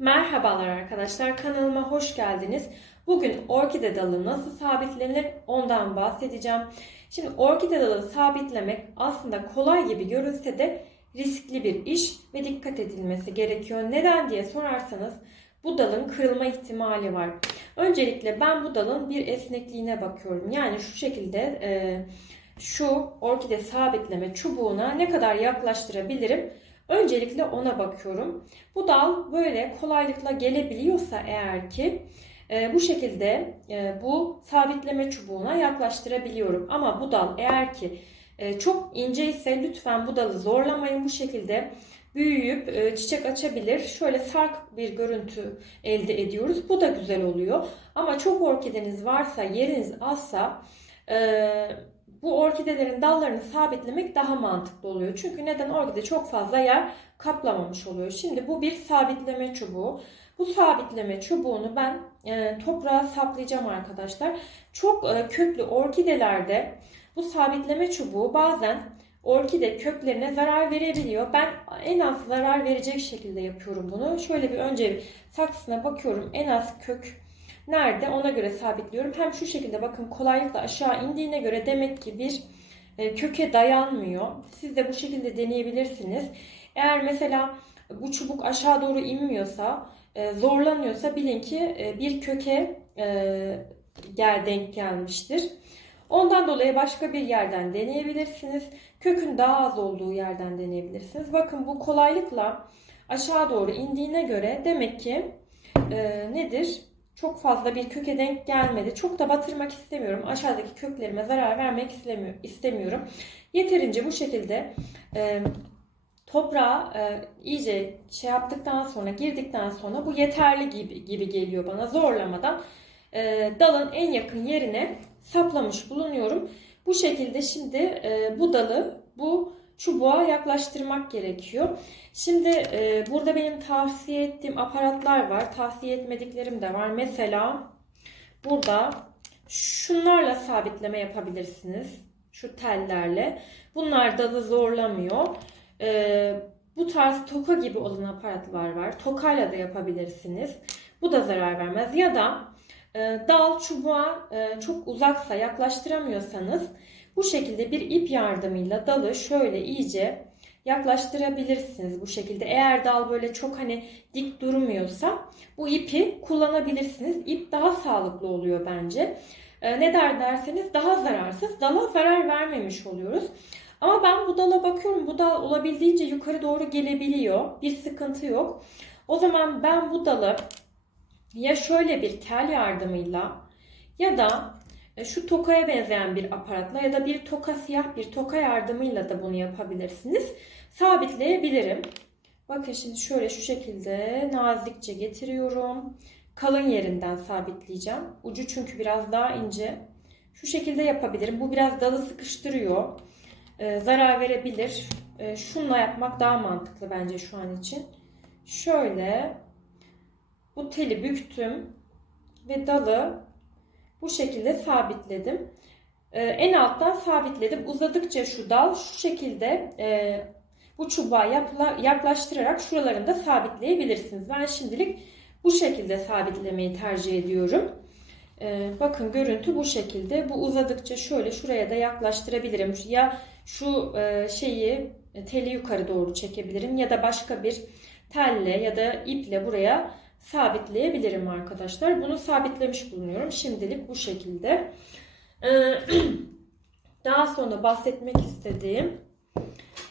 Merhabalar arkadaşlar kanalıma hoş geldiniz. Bugün orkide dalı nasıl sabitlenir ondan bahsedeceğim. Şimdi orkide dalı sabitlemek aslında kolay gibi görünse de riskli bir iş ve dikkat edilmesi gerekiyor. Neden diye sorarsanız bu dalın kırılma ihtimali var. Öncelikle ben bu dalın bir esnekliğine bakıyorum. Yani şu şekilde e, şu orkide sabitleme çubuğuna ne kadar yaklaştırabilirim? Öncelikle ona bakıyorum. Bu dal böyle kolaylıkla gelebiliyorsa eğer ki e, bu şekilde e, bu sabitleme çubuğuna yaklaştırabiliyorum. Ama bu dal eğer ki e, çok ince ise lütfen bu dalı zorlamayın. Bu şekilde büyüyüp e, çiçek açabilir. Şöyle sark bir görüntü elde ediyoruz. Bu da güzel oluyor. Ama çok orkideniz varsa, yeriniz azsa e, orkidelerin dallarını sabitlemek daha mantıklı oluyor. Çünkü neden orkide çok fazla yer kaplamamış oluyor. Şimdi bu bir sabitleme çubuğu. Bu sabitleme çubuğunu ben e, toprağa saplayacağım arkadaşlar. Çok e, köklü orkidelerde bu sabitleme çubuğu bazen orkide köklerine zarar verebiliyor. Ben en az zarar verecek şekilde yapıyorum bunu. Şöyle bir önce saksısına bakıyorum. En az kök nerede ona göre sabitliyorum. Hem şu şekilde bakın kolaylıkla aşağı indiğine göre demek ki bir e, köke dayanmıyor. Siz de bu şekilde deneyebilirsiniz. Eğer mesela bu çubuk aşağı doğru inmiyorsa, e, zorlanıyorsa bilin ki e, bir köke gel denk gelmiştir. Ondan dolayı başka bir yerden deneyebilirsiniz. Kökün daha az olduğu yerden deneyebilirsiniz. Bakın bu kolaylıkla aşağı doğru indiğine göre demek ki e, nedir? Çok fazla bir köke denk gelmedi. Çok da batırmak istemiyorum. Aşağıdaki köklerime zarar vermek istemiyorum. Yeterince bu şekilde e, toprağa e, iyice şey yaptıktan sonra girdikten sonra bu yeterli gibi, gibi geliyor bana zorlamadan e, dalın en yakın yerine saplamış bulunuyorum. Bu şekilde şimdi e, bu dalı bu çubuğa yaklaştırmak gerekiyor. Şimdi e, burada benim tavsiye ettiğim aparatlar var. Tavsiye etmediklerim de var. Mesela burada şunlarla sabitleme yapabilirsiniz. Şu tellerle. Bunlar dalı zorlamıyor. E, bu tarz toka gibi olan aparatlar var. Tokayla da yapabilirsiniz. Bu da zarar vermez. Ya da e, dal çubuğa e, çok uzaksa yaklaştıramıyorsanız bu şekilde bir ip yardımıyla dalı şöyle iyice yaklaştırabilirsiniz bu şekilde. Eğer dal böyle çok hani dik durmuyorsa bu ipi kullanabilirsiniz. İp daha sağlıklı oluyor bence. Ee, ne der derseniz daha zararsız. Dala zarar vermemiş oluyoruz. Ama ben bu dala bakıyorum. Bu dal olabildiğince yukarı doğru gelebiliyor. Bir sıkıntı yok. O zaman ben bu dalı ya şöyle bir tel yardımıyla ya da şu tokaya benzeyen bir aparatla ya da bir toka siyah bir toka yardımıyla da bunu yapabilirsiniz. Sabitleyebilirim. Bakın şimdi şöyle şu şekilde nazikçe getiriyorum. Kalın yerinden sabitleyeceğim. Ucu çünkü biraz daha ince. Şu şekilde yapabilirim. Bu biraz dalı sıkıştırıyor. Ee, zarar verebilir. Ee, şunla yapmak daha mantıklı bence şu an için. Şöyle bu teli büktüm ve dalı bu şekilde sabitledim. Ee, en alttan sabitledim. Uzadıkça şu dal şu şekilde e, bu çubuğa yapla, yaklaştırarak şuralarını da sabitleyebilirsiniz. Ben şimdilik bu şekilde sabitlemeyi tercih ediyorum. Ee, bakın görüntü bu şekilde. Bu uzadıkça şöyle şuraya da yaklaştırabilirim. Ya şu e, şeyi teli yukarı doğru çekebilirim ya da başka bir telle ya da iple buraya sabitleyebilirim arkadaşlar. Bunu sabitlemiş bulunuyorum. Şimdilik bu şekilde. Ee, daha sonra bahsetmek istediğim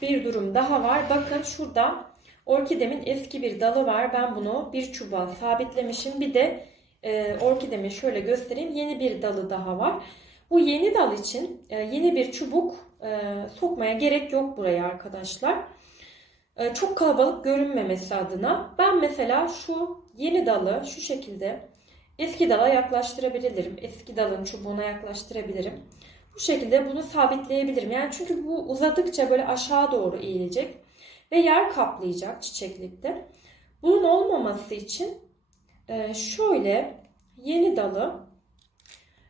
bir durum daha var. Bakın şurada orkidemin eski bir dalı var. Ben bunu bir çubuğa sabitlemişim. Bir de e, orkidemi şöyle göstereyim. Yeni bir dalı daha var. Bu yeni dal için e, yeni bir çubuk e, sokmaya gerek yok buraya arkadaşlar. E, çok kalabalık görünmemesi adına ben mesela şu yeni dalı şu şekilde eski dala yaklaştırabilirim. Eski dalın çubuğuna yaklaştırabilirim. Bu şekilde bunu sabitleyebilirim. Yani çünkü bu uzadıkça böyle aşağı doğru eğilecek ve yer kaplayacak çiçeklikte. Bunun olmaması için e, şöyle yeni dalı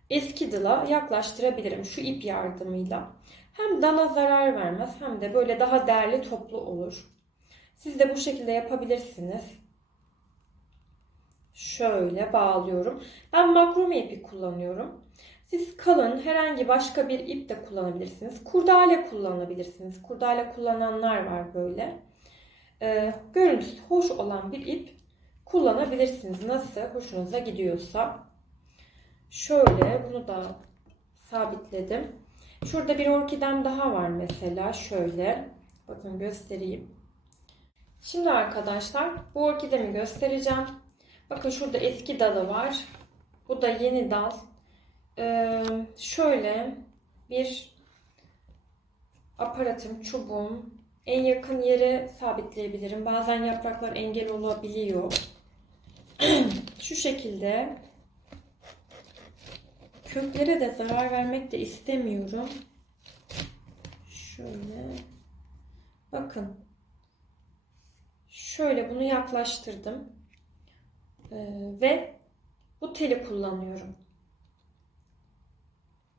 eski dala yaklaştırabilirim şu ip yardımıyla. Hem dala zarar vermez hem de böyle daha değerli toplu olur. Siz de bu şekilde yapabilirsiniz. şöyle bağlıyorum. Ben makrome ipi kullanıyorum. Siz kalın herhangi başka bir ip de kullanabilirsiniz. Kurdale kullanabilirsiniz. Kurdale kullananlar var böyle. Ee, görüntüsü hoş olan bir ip kullanabilirsiniz. Nasıl hoşunuza gidiyorsa. Şöyle bunu da sabitledim. Şurada bir orkidem daha var mesela. Şöyle. Bakın göstereyim. Şimdi arkadaşlar bu orkidemi göstereceğim. Bakın şurada eski dalı var. Bu da yeni dal. Ee, şöyle bir aparatım, çubuğum en yakın yere sabitleyebilirim. Bazen yapraklar engel olabiliyor. Şu şekilde köklere de zarar vermek de istemiyorum. Şöyle bakın şöyle bunu yaklaştırdım Ee, ve bu teli kullanıyorum.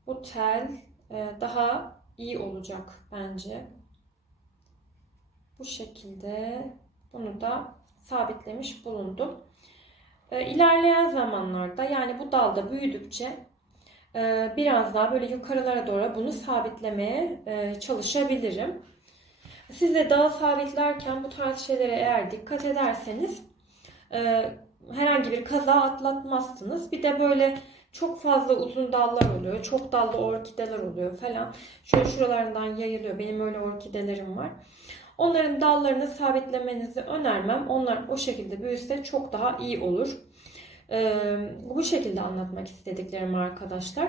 Bu tel e, daha iyi olacak bence. Bu şekilde bunu da sabitlemiş bulundum. E, İlerleyen zamanlarda yani bu dalda büyüdükçe e, biraz daha böyle yukarılara doğru bunu sabitlemeye e, çalışabilirim. Siz de dal sabitlerken bu tarz şeylere eğer dikkat ederseniz e, herhangi bir kaza atlatmazsınız. Bir de böyle çok fazla uzun dallar oluyor. Çok dallı orkideler oluyor falan. Şöyle şuralarından yayılıyor. Benim öyle orkidelerim var. Onların dallarını sabitlemenizi önermem. Onlar o şekilde büyüse çok daha iyi olur. Ee, bu şekilde anlatmak istediklerim arkadaşlar.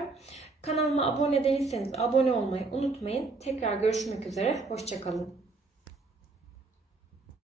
Kanalıma abone değilseniz abone olmayı unutmayın. Tekrar görüşmek üzere. Hoşçakalın.